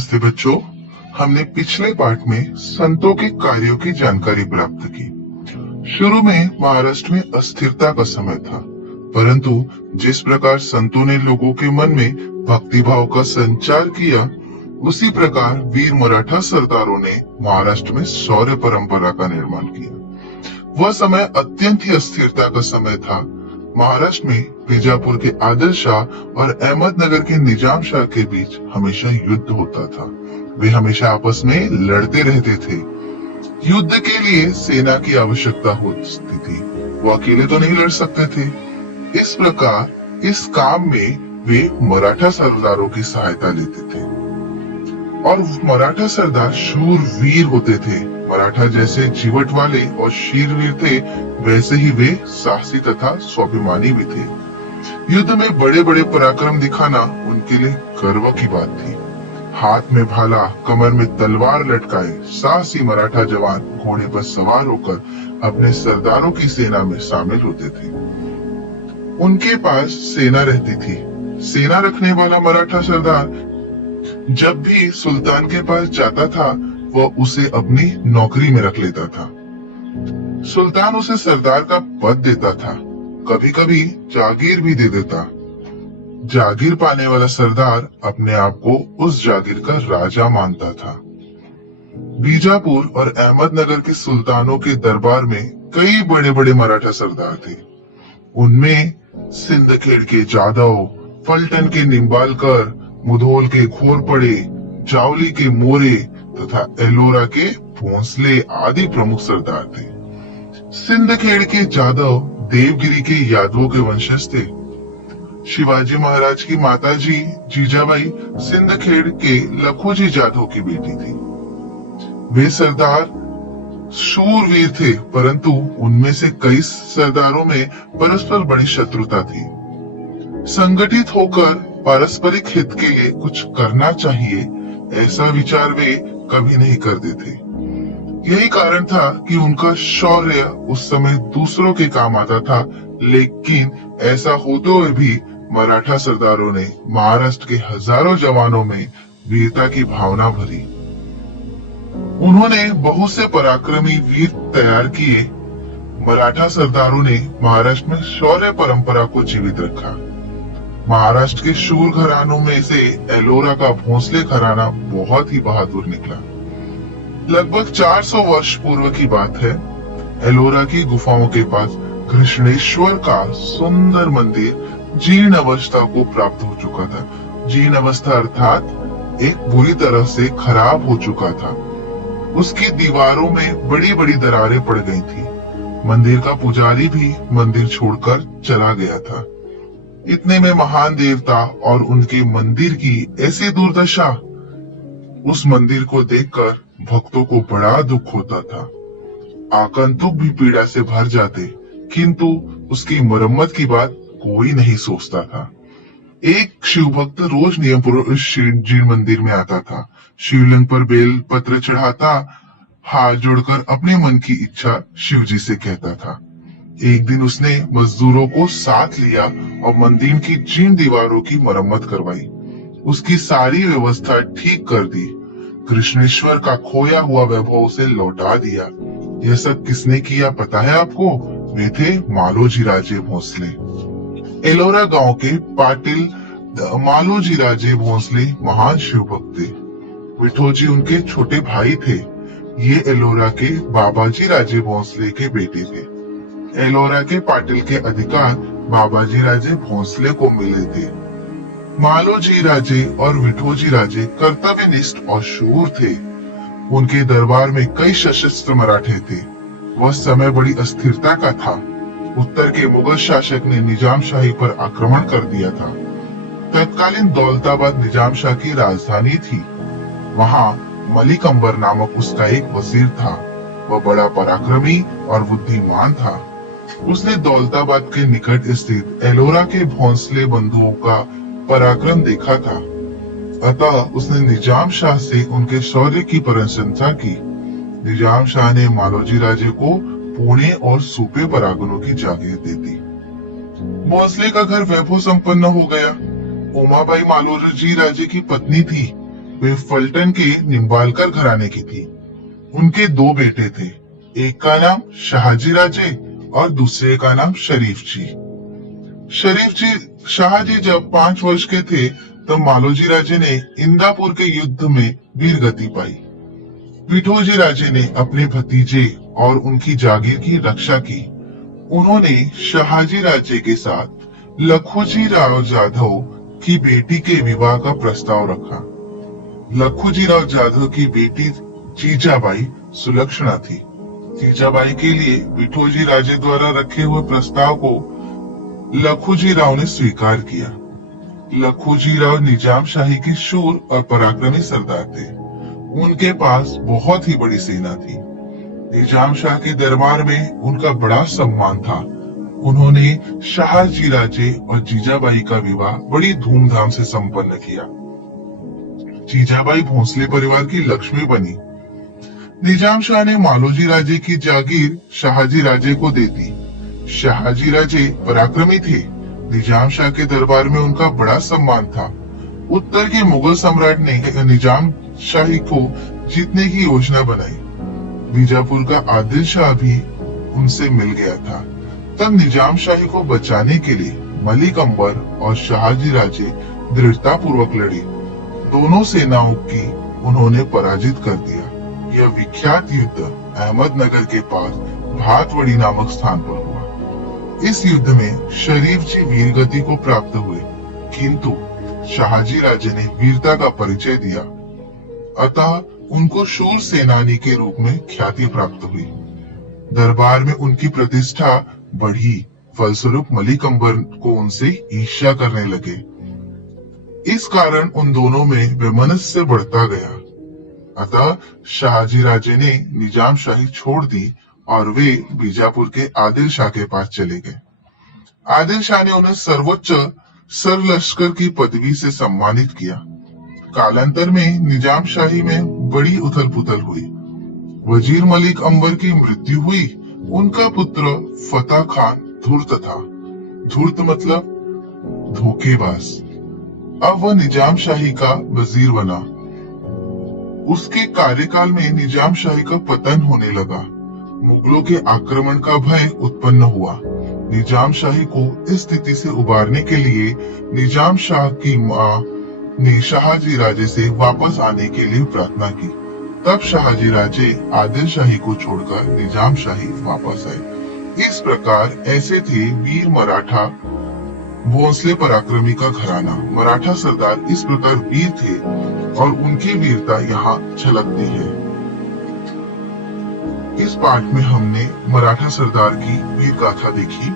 नमस्ते बच्चों। हमने पिछले पाठ में संतों के कार्यों की जानकारी प्राप्त की। शुरू में महाराष्ट्र में अस्थिरता का समय था, परंतु जिस प्रकार संतों ने लोगों के मन में भक्तिभाव का संचार किया, उसी प्रकार वीर मराठा सरदारों ने महाराष्ट्र में शौर्य परंपरा का निर्माण किया। वह समय अत्यंत ही अस्थिरता का समय था। महाराष्ट्र में बीजापुर के आदिल शाह और अहमदनगर के निजाम शाह के बीच हमेशा युद्ध होता था। वे हमेशा आपस में लड़ते रहते थे। युद्ध के लिए सेना की आवश्यकता होती थी, वो अकेले तो नहीं लड़ सकते थे। इस प्रकार इस काम में वे मराठा सरदारों की सहायता लेते थे और मराठा सरदार शूरवीर होते थे। मराठा जैसे जीवट वाले और शीरवीर थे, वैसे ही वे साहसी तथा स्वाभिमानी भी थे। युद्ध में बड़े बड़े पराक्रम दिखाना उनके लिए गर्व की बात थी। हाथ में भाला, कमर में तलवार लटकाए साहसी मराठा जवान घोड़े पर सवार होकर अपने सरदारों की सेना में शामिल होते थे। उनके पास सेना रहती थी। सेना रखने वाला मराठा सरदार जब भी सुल्तान के पास जाता था, वह उसे अपनी नौकरी में रख लेता था। सुल्तान उसे सरदार का पद देता था, कभी कभी जागीर भी दे देता। जागीर पाने वाला सरदार अपने आप को उस जागीर का राजा मानता था। बीजापुर और अहमदनगर के सुल्तानों के दरबार में कई बड़े बड़े मराठा सरदार थे। उनमें सिंदखेड़ के जादव, फलटन के निम्बालकर, मुधोल के घोरपड़े, जावली के मोरे तथा एलोरा के भोंसले आदि प्रमुख सरदार थे। सिंदखेड़ के जादव देवगिरी के यादवों के वंशज थे। शिवाजी महाराज की माताजी जीजाबाई सिंदखेड़ के लखोजी जाधव की बेटी थी। वे सरदार शूरवीर थे, परंतु उनमें से कई सरदारों में परस्पर बड़ी शत्रुता थी। संगठित होकर पारस्परिक हित के लिए कुछ करना चाहिए, ऐसा विचार वे कभी नहीं करते थे। यही कारण था कि उनका शौर्य उस समय दूसरों के काम आता था, लेकिन ऐसा होते हुए भी मराठा सरदारों ने महाराष्ट्र के हजारों जवानों में वीरता की भावना भरी। उन्होंने बहुत से पराक्रमी वीर तैयार किए। मराठा सरदारों ने महाराष्ट्र में शौर्य परंपरा को जीवित रखा। महाराष्ट्र के शूर घरानों में से एलोरा का भोंसले घराना बहुत ही बहादुर निकला। लगभग 400 वर्ष पूर्व की बात है। एलोरा की गुफाओं के पास कृष्णेश्वर का सुंदर मंदिर जीर्ण अवस्था को प्राप्त हो चुका था। जीर्ण अवस्था अर्थात एक बुरी तरह से खराब हो चुका था। उसकी दीवारों में बड़ी बड़ी दरारें पड़ गई थी। मंदिर का पुजारी भी मंदिर छोड़कर चला गया था। इतने में महान देवता और उनके मंदिर की ऐसी दुर्दशा, उस मंदिर को देखकर भक्तों को बड़ा दुख होता था। आगंतुक भी पीड़ा से भर जाते, किंतु उसकी मरम्मत की बात कोई नहीं सोचता था। एक शिव भक्त रोज नियम पूर्वक जीर्ण मंदिर में आता था। शिवलिंग पर बेल पत्र चढ़ाता, हाथ जोड़कर अपने मन की इच्छा शिव जी से कहता था। एक दिन उसने मजदूरों को साथ लिया और मंदिर की जीर्ण दीवारों की मरम्मत करवाई। उसकी सारी व्यवस्था ठीक कर दी। कृष्णेश्वर का खोया हुआ वैभव उसे लौटा दिया। यह सब किसने किया पता है आपको? वे थे मालोजी राजे भोंसले। एलोरा गांव के पाटिल मालोजी राजे भोंसले महान शिव भक्त थे। विठोजी उनके छोटे भाई थे। ये एलोरा के बाबाजी राजे भोंसले के बेटे थे। एलोरा के पाटिल के अधिकार बाबाजी राजे भोंसले को मिले थे। मालोजी राजे और विठोजी राजे कर्तव्यनिष्ठ और शूर थे। उनके दरबार में कई सशस्त्र मराठे थे। वह समय बड़ी अस्थिरता का था। उत्तर के मुगल शासक ने निजाम शाही पर आक्रमण कर दिया था। तत्कालीन दौलताबाद निजाम शाह की राजधानी थी। वहां मलिक अंबर नामक उसका एक वजीर था। वह बड़ा पराक्रमी और बुद्धिमान था। उसने दौलताबाद के निकट स्थित एलोरा के भोंसले बंधुओं का पराक्रम देखा था। अतः उसने निजाम शाह से उनके शौर्य की प्रशंसा की। निजाम शाह ने मालोजी राजे को पुणे और सूपे परागनों की जागीर दे दी। भोंसले का घर वैभव संपन्न हो गया। उमाबाई मालोजी राजे की पत्नी थी। वे फलटन के निम्बालकर घराने की थी। उनके दो बेटे थे, एक का नाम शाहजी राजे और दूसरे का नाम शरीफ जी। शाहजी जब 5 वर्ष के थे तब मालोजी राजे ने इंदापुर के युद्ध में वीर गति पाई। विठोजी राजे ने अपने भतीजे और उनकी जागीर की रक्षा की। उन्होंने शाहजी राजे के साथ लखोजी राव जाधव की बेटी के विवाह का प्रस्ताव रखा। लखोजी राव जाधव की बेटी जीजाबाई सुलक्षणा थी। जीजाबाई के लिए विठोजी राजे द्वारा रखे हुए प्रस्ताव को लखोजी राव ने स्वीकार किया। लखोजी राव निजाम शाही के शूर और पराक्रमी सरदार थे। उनके पास बहुत ही बड़ी सेना थी। निजाम शाह के दरबार में उनका बड़ा सम्मान था। उन्होंने शाहजी राजे और जीजाबाई का विवाह बड़ी धूमधाम से संपन्न किया। जीजाबाई भोंसले परिवार की लक्ष्मी बनी। निजाम शाह ने मालोजी राजे की जागीर शाहजी राजे को दे दी। शाहजी राजे पराक्रमी थे। निजाम शाह के दरबार में उनका बड़ा सम्मान था। उत्तर के मुगल सम्राट ने निजाम शाही को जीतने की योजना बनाई। बीजापुर का आदिल शाह भी उनसे मिल गया था। तब निजाम शाही को बचाने के लिए मलिक अंबर और शाहजी राजे दृढ़ता पूर्वक लड़े। दोनों सेनाओं की उन्होंने पराजित कर दिया। यह विख्यात युद्ध अहमदनगर के पास भातवड़ी नामक स्थान पर हुआ। इस युद्ध में शरीफ जी वीर गति को प्राप्त हुए, किंतु शाहजी राजे ने वीरता का परिचय दिया, अतः उनको शूर सेनानी के रूप में ख्याति प्राप्त हुई। दरबार में उनकी प्रतिष्ठा बढ़ी। फलस्वरूप मलिक अंबर को उनसे ईर्ष्या करने लगे। इस कारण उन दोनों में वैमनस्य बढ़ता गया। अतः शाहजी राजे ने निजाम शाही छोड़ दी और वे बीजापुर के आदिल शाह के पास चले गए। आदिल शाह ने उन्हें सर्वोच्च सरलश्कर की पदवी से सम्मानित किया। कालांतर में निजाम शाही में बड़ी उथल पुथल हुई। वजीर मलिक अंबर की मृत्यु हुई। उनका पुत्र फतेह खान धूर्त था। धूर्त मतलब धोखेबाज। अब वह निजाम शाही का वजीर बना। उसके कार्यकाल में निजाम शाही का पतन होने लगा। मुगलों के आक्रमण का भय उत्पन्न हुआ। निजाम शाही को इस स्थिति से उबारने के लिए निजाम शाह की मां ने शाहजी राजे से वापस आने के लिए प्रार्थना की। तब शाहजी राजे आदिल शाही को छोड़कर निजाम शाही वापस आए। इस प्रकार ऐसे थे वीर मराठा भोंसले पराक्रमी का घराना। मराठा सरदार इस प्रकार वीर थे और उनकी वीरता यहाँ झलकती है। इस पाठ में हमने मराठा सरदार की वीर गाथा देखी।